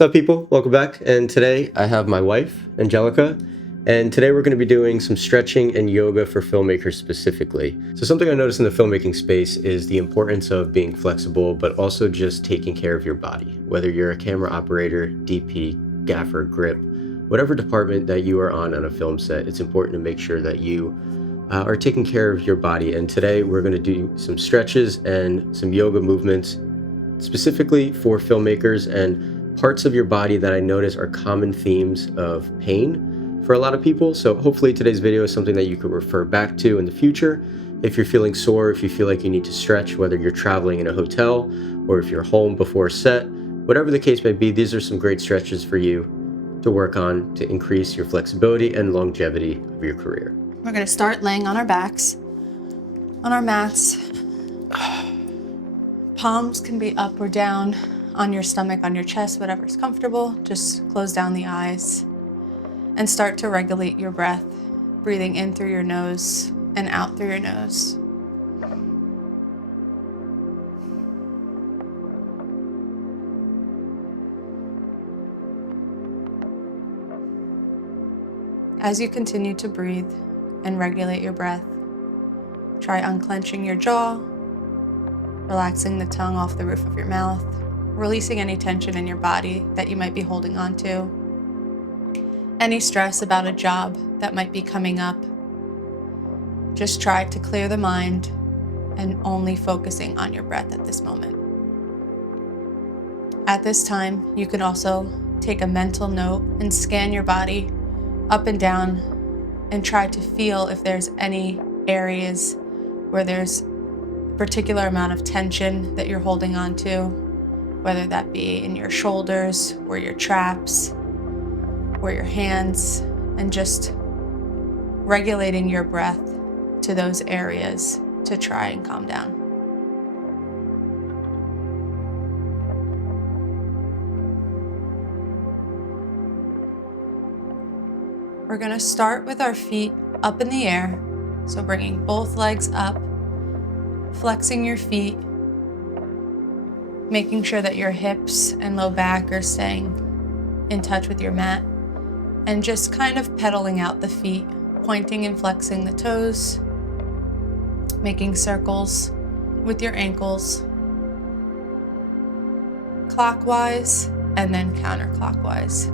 What's up, people? Welcome back. And today I have my wife, Angelica, and today we're going to be doing some stretching and yoga for filmmakers specifically. So something I noticed in the filmmaking space is the importance of being flexible, but also just taking care of your body. Whether you're a camera operator, DP, gaffer, grip, whatever department that you are on a film set, it's important to make sure that you are taking care of your body. And today we're going to do some stretches and some yoga movements specifically for filmmakers and parts of your body that I notice are common themes of pain for a lot of people. So hopefully today's video is something that you could refer back to in the future. If you're feeling sore, if you feel like you need to stretch, whether you're traveling in a hotel or if you're home before a set, whatever the case may be, these are some great stretches for you to work on to increase your flexibility and longevity of your career. We're going to start laying on our backs, on our mats. Palms can be up or down on your stomach, on your chest, whatever's comfortable. Just close down the eyes and start to regulate your breath, breathing in through your nose and out through your nose. As you continue to breathe and regulate your breath, try unclenching your jaw, relaxing the tongue off the roof of your mouth, releasing any tension in your body that you might be holding on to, any stress about a job that might be coming up. Just try to clear the mind and only focusing on your breath at this moment. At this time, you can also take a mental note and scan your body up and down and try to feel if there's any areas where there's a particular amount of tension that you're holding on to, whether that be in your shoulders or your traps or your hands, and just regulating your breath to those areas to try and calm down. We're going to start with our feet up in the air. So bringing both legs up, flexing your feet, making sure that your hips and low back are staying in touch with your mat, and just kind of pedaling out the feet, pointing and flexing the toes, making circles with your ankles, clockwise and then counterclockwise,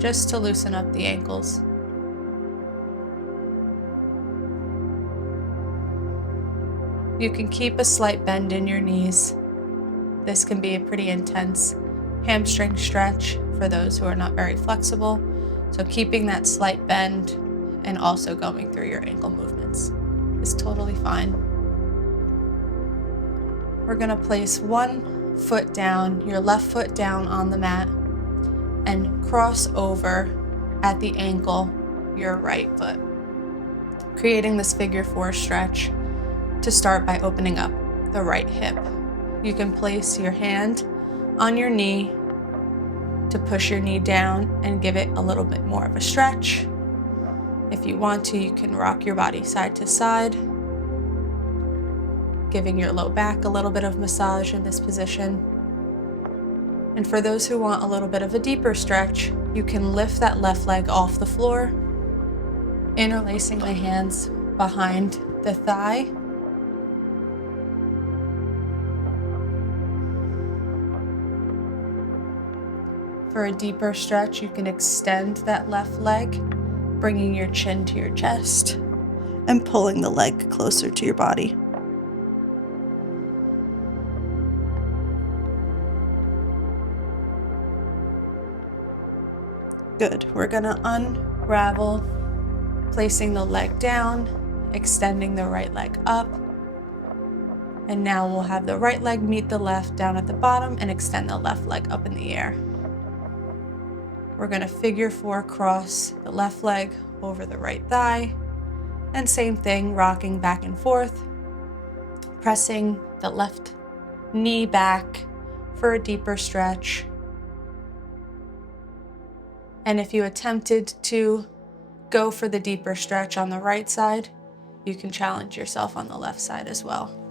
just to loosen up the ankles. You can keep a slight bend in your knees. This can be a pretty intense hamstring stretch for those who are not very flexible. So keeping that slight bend and also going through your ankle movements is totally fine. We're going to place one foot down, your left foot down on the mat, and cross over at the ankle your right foot, creating this figure four stretch to start by opening up the right hip. You can place your hand on your knee to push your knee down and give it a little bit more of a stretch. If you want to, you can rock your body side to side, giving your low back a little bit of massage in this position. And for those who want a little bit of a deeper stretch, you can lift that left leg off the floor, interlacing my hands behind the thigh. For a deeper stretch, you can extend that left leg, bringing your chin to your chest and pulling the leg closer to your body. Good. We're going to unravel, placing the leg down, extending the right leg up. And now we'll have the right leg meet the left down at the bottom and extend the left leg up in the air. We're going to figure four cross the left leg over the right thigh. And same thing, rocking back and forth, pressing the left knee back for a deeper stretch. And if you attempted to go for the deeper stretch on the right side, you can challenge yourself on the left side as well.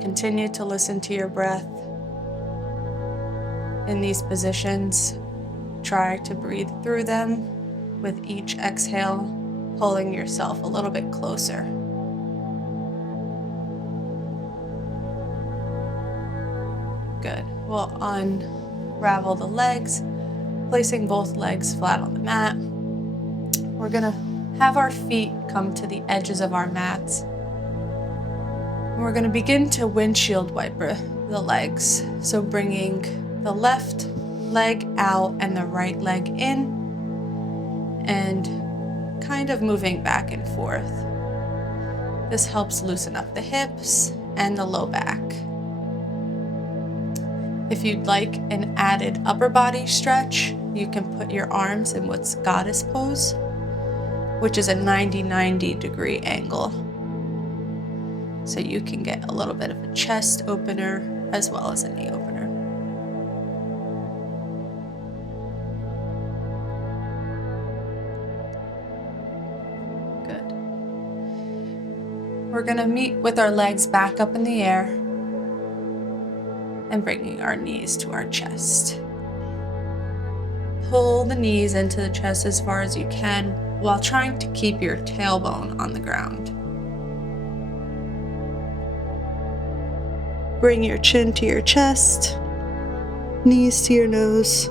Continue to listen to your breath in these positions. Try to breathe through them with each exhale, pulling yourself a little bit closer. Good. We'll unravel the legs, placing both legs flat on the mat. We're gonna have our feet come to the edges of our mats. And we're gonna begin to windshield wiper the legs. So bringing the left leg out and the right leg in, and kind of moving back and forth. This helps loosen up the hips and the low back. If you'd like an added upper body stretch, you can put your arms in what's goddess pose, which is a 90-90 degree angle. So you can get a little bit of a chest opener as well as a knee opener. Good. We're gonna meet with our legs back up in the air and bringing our knees to our chest. Pull the knees into the chest as far as you can while trying to keep your tailbone on the ground. Bring your chin to your chest, knees to your nose.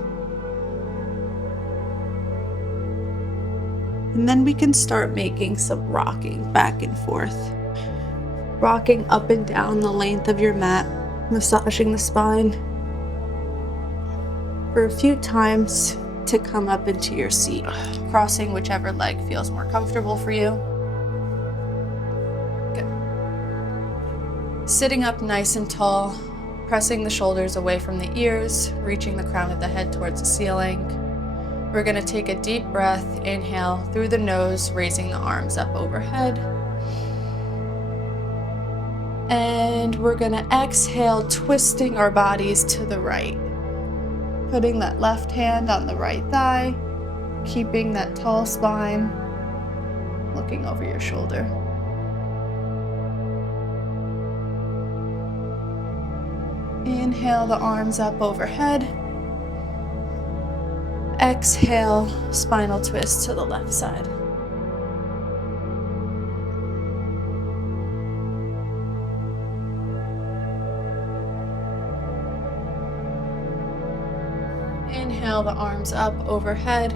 And then we can start making some rocking back and forth. Rocking up and down the length of your mat, massaging the spine for a few times to come up into your seat, crossing whichever leg feels more comfortable for you. Good. Sitting up nice and tall, pressing the shoulders away from the ears, reaching the crown of the head towards the ceiling. We're going to take a deep breath, inhale through the nose, raising the arms up overhead. And we're going to exhale, twisting our bodies to the right. Putting that left hand on the right thigh, keeping that tall spine, looking over your shoulder. Inhale the arms up overhead. Exhale, spinal twist to the left side. Inhale the arms up overhead.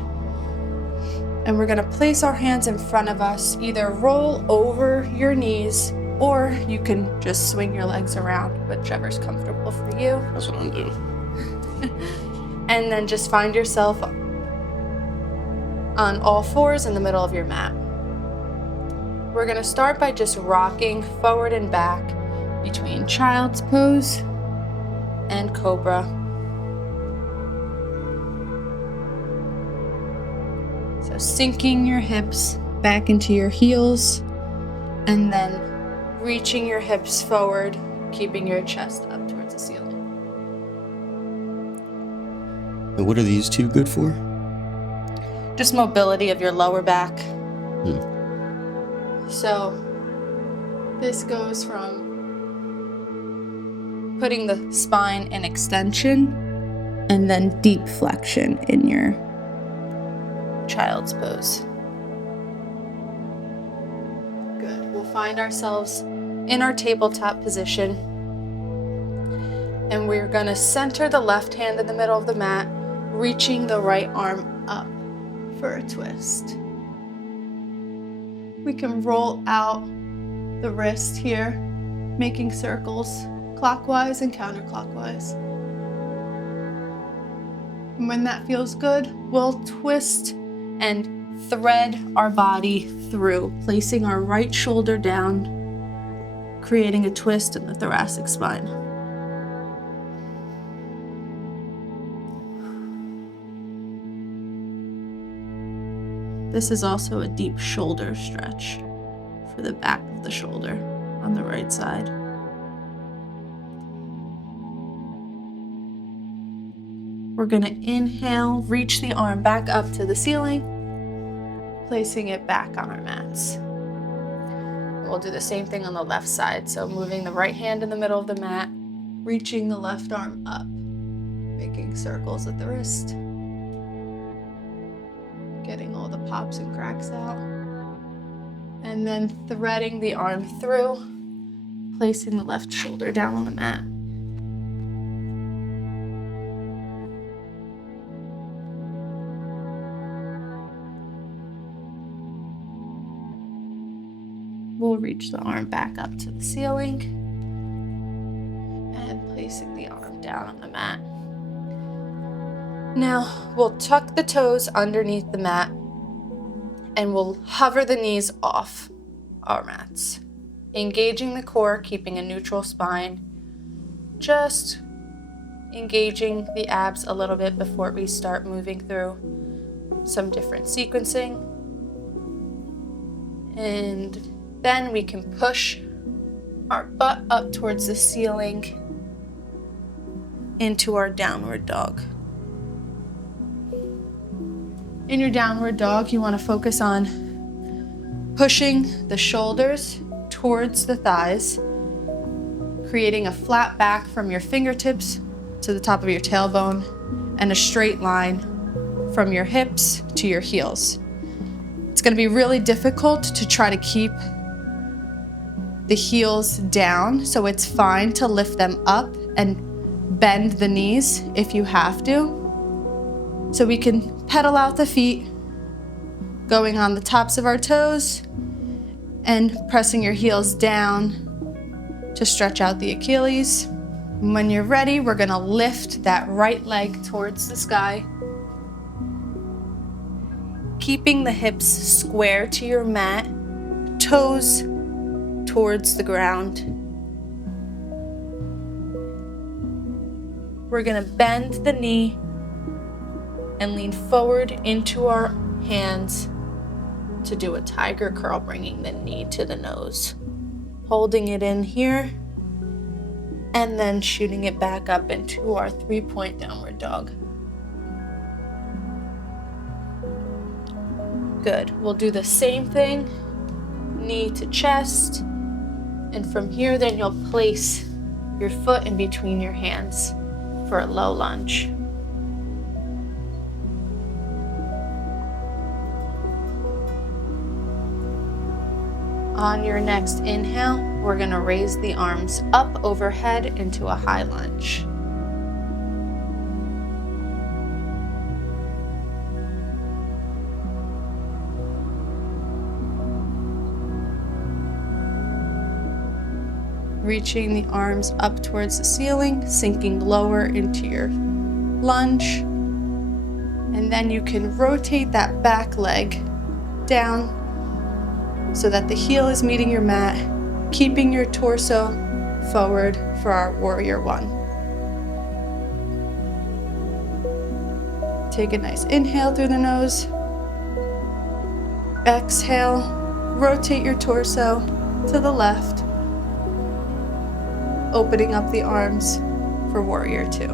And we're going to place our hands in front of us. Either roll over your knees, or you can just swing your legs around, whichever's comfortable for you. That's what I'm doing. And then just find yourself on all fours in the middle of your mat. We're going to start by just rocking forward and back between child's pose and cobra. So sinking your hips back into your heels and then reaching your hips forward, keeping your chest up towards the ceiling. And what are these two good for? Just mobility of your lower back. So this goes from putting the spine in extension and then deep flexion in your child's pose. Good. We'll find ourselves in our tabletop position. And we're going to center the left hand in the middle of the mat, reaching the right arm up for a twist. We can roll out the wrist here, making circles clockwise and counterclockwise. And when that feels good, we'll twist and thread our body through, placing our right shoulder down, creating a twist in the thoracic spine. This is also a deep shoulder stretch for the back of the shoulder on the right side. We're going to inhale, reach the arm back up to the ceiling, placing it back on our mats. We'll do the same thing on the left side. So moving the right hand in the middle of the mat, reaching the left arm up, making circles at the wrist, getting all the pops and cracks out, and then threading the arm through, placing the left shoulder down on the mat. We'll reach the arm back up to the ceiling and placing the arm down on the mat. Now we'll tuck the toes underneath the mat and we'll hover the knees off our mats, engaging the core, keeping a neutral spine, just engaging the abs a little bit before we start moving through some different sequencing. And then we can push our butt up towards the ceiling into our downward dog. In your downward dog, you want to focus on pushing the shoulders towards the thighs, creating a flat back from your fingertips to the top of your tailbone and a straight line from your hips to your heels. It's going to be really difficult to try to keep the heels down, so it's fine to lift them up and bend the knees if you have to. So we can pedal out the feet, going on the tops of our toes and pressing your heels down to stretch out the Achilles. And when you're ready, we're gonna lift that right leg towards the sky, keeping the hips square to your mat, toes towards the ground. We're gonna bend the knee and lean forward into our hands to do a tiger curl, bringing the knee to the nose, holding it in here, and then shooting it back up into our 3-point downward dog. Good. We'll do the same thing, knee to chest, and from here then you'll place your foot in between your hands for a low lunge. On your next inhale, we're going to raise the arms up overhead into a high lunge. Reaching the arms up towards the ceiling, sinking lower into your lunge. And then you can rotate that back leg down so that the heel is meeting your mat, keeping your torso forward for our Warrior One. Take a nice inhale through the nose. Exhale, rotate your torso to the left, opening up the arms for Warrior Two.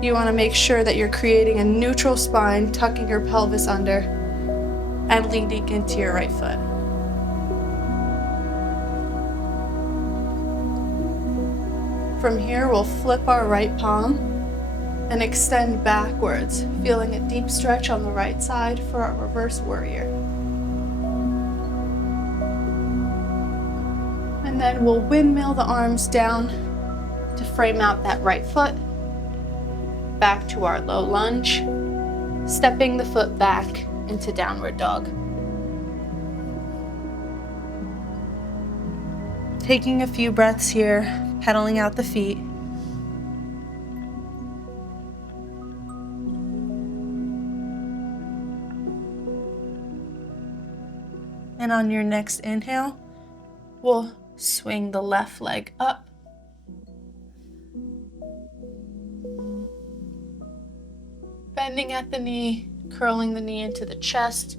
You want to make sure that you're creating a neutral spine, tucking your pelvis under, and leaning into your right foot. From here, we'll flip our right palm and extend backwards, feeling a deep stretch on the right side for our reverse warrior. And then we'll windmill the arms down to frame out that right foot, back to our low lunge, stepping the foot back into downward dog. Taking a few breaths here, pedaling out the feet. And on your next inhale, we'll swing the left leg up. Bending at the knee, curling the knee into the chest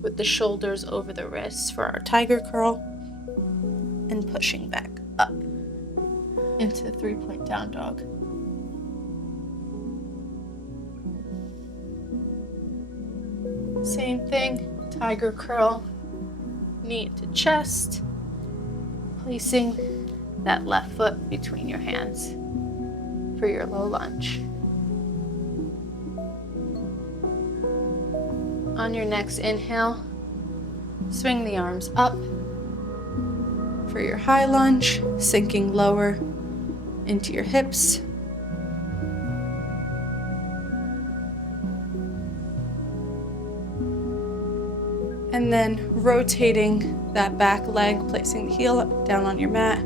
with the shoulders over the wrists for our tiger curl, and pushing back up into 3-point down dog. Same thing, tiger curl, knee to chest, placing that left foot between your hands for your low lunge. On your next inhale, swing the arms up for your high lunge, sinking lower into your hips. And then rotating that back leg, placing the heel down on your mat,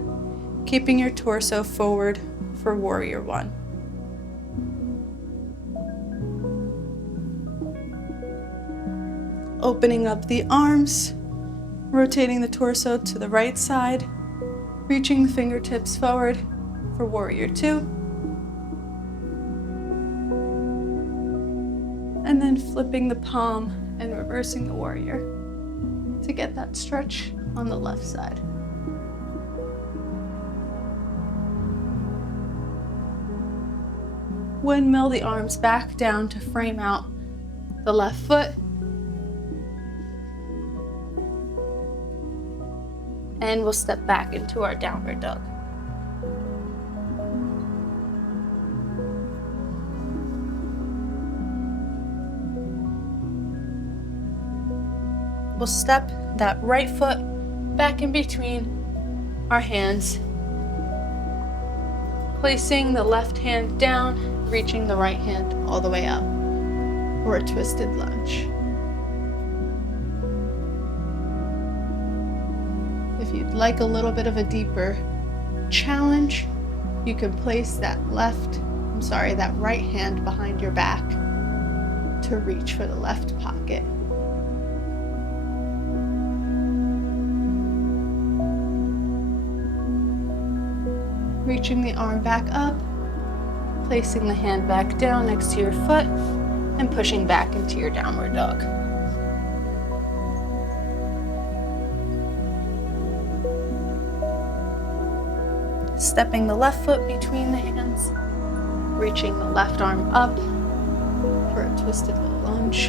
keeping your torso forward for warrior one. Opening up the arms, rotating the torso to the right side, reaching the fingertips forward for warrior two. And then flipping the palm and reversing the warrior to get that stretch on the left side. Windmill the arms back down to frame out the left foot. And we'll step back into our downward dog. We'll step that right foot back in between our hands, placing the left hand down, reaching the right hand all the way up, or a twisted lunge. If you'd like a little bit of a deeper challenge, you can place that right hand behind your back to reach for the left pocket. Reaching the arm back up, placing the hand back down next to your foot, and pushing back into your downward dog. Stepping the left foot between the hands, reaching the left arm up for a twisted low lunge.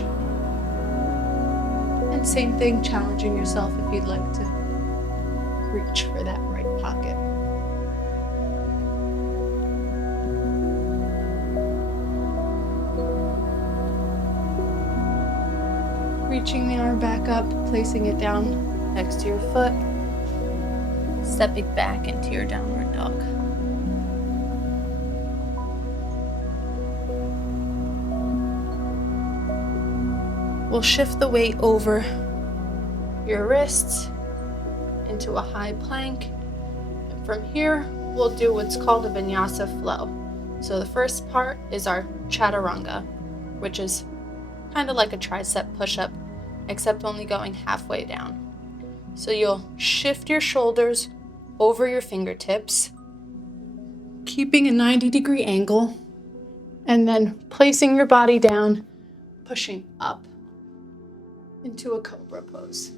And same thing, challenging yourself if you'd like to reach for that right pocket. Reaching the arm back up, placing it down next to your foot, stepping back into your downward dog. We'll shift the weight over your wrists into a high plank. And from here, we'll do what's called a Vinyasa flow. So the first part is our chaturanga, which is kind of like a tricep push-up, except only going halfway down. So you'll shift your shoulders over your fingertips, keeping a 90-degree angle, and then placing your body down, pushing up into a cobra pose.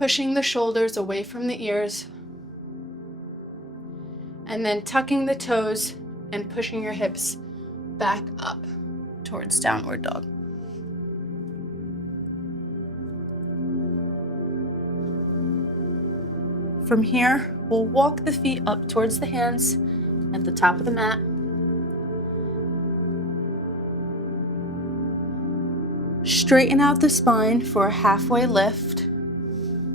Pushing the shoulders away from the ears, and then tucking the toes and pushing your hips back up towards downward dog. From here, we'll walk the feet up towards the hands at the top of the mat. Straighten out the spine for a halfway lift,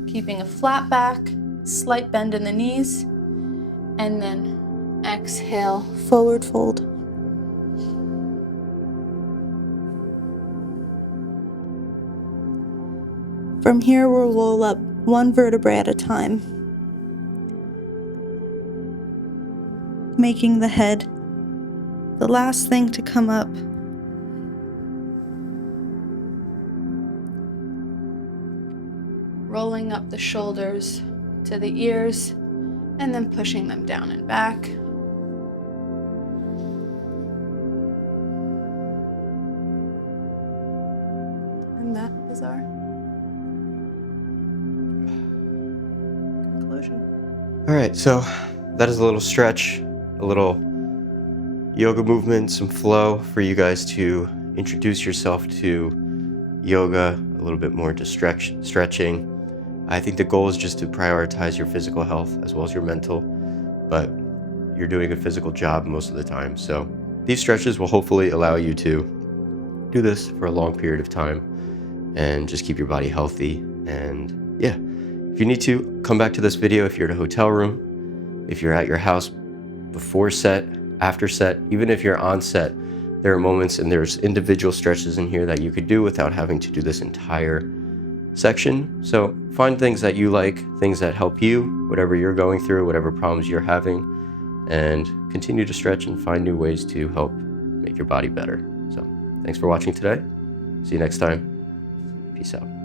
keeping a flat back, slight bend in the knees, and then exhale, forward fold. From here, we'll roll up one vertebrae at a time, making the head the last thing to come up. Rolling up the shoulders to the ears and then pushing them down and back. And that is our conclusion. All right, so that is a little stretch, a little yoga movement, some flow for you guys to introduce yourself to yoga, a little bit more into stretching. I think the goal is just to prioritize your physical health as well as your mental, but you're doing a physical job most of the time. So these stretches will hopefully allow you to do this for a long period of time and just keep your body healthy. And yeah, if you need to, come back to this video if you're in a hotel room, if you're at your house before set, after set, even if you're on set, there are moments and there's individual stretches in here that you could do without having to do this entire section. So find things that you like, things that help you, whatever you're going through, whatever problems you're having, and continue to stretch and find new ways to help make your body better. So thanks for watching today. See you next time. Peace out.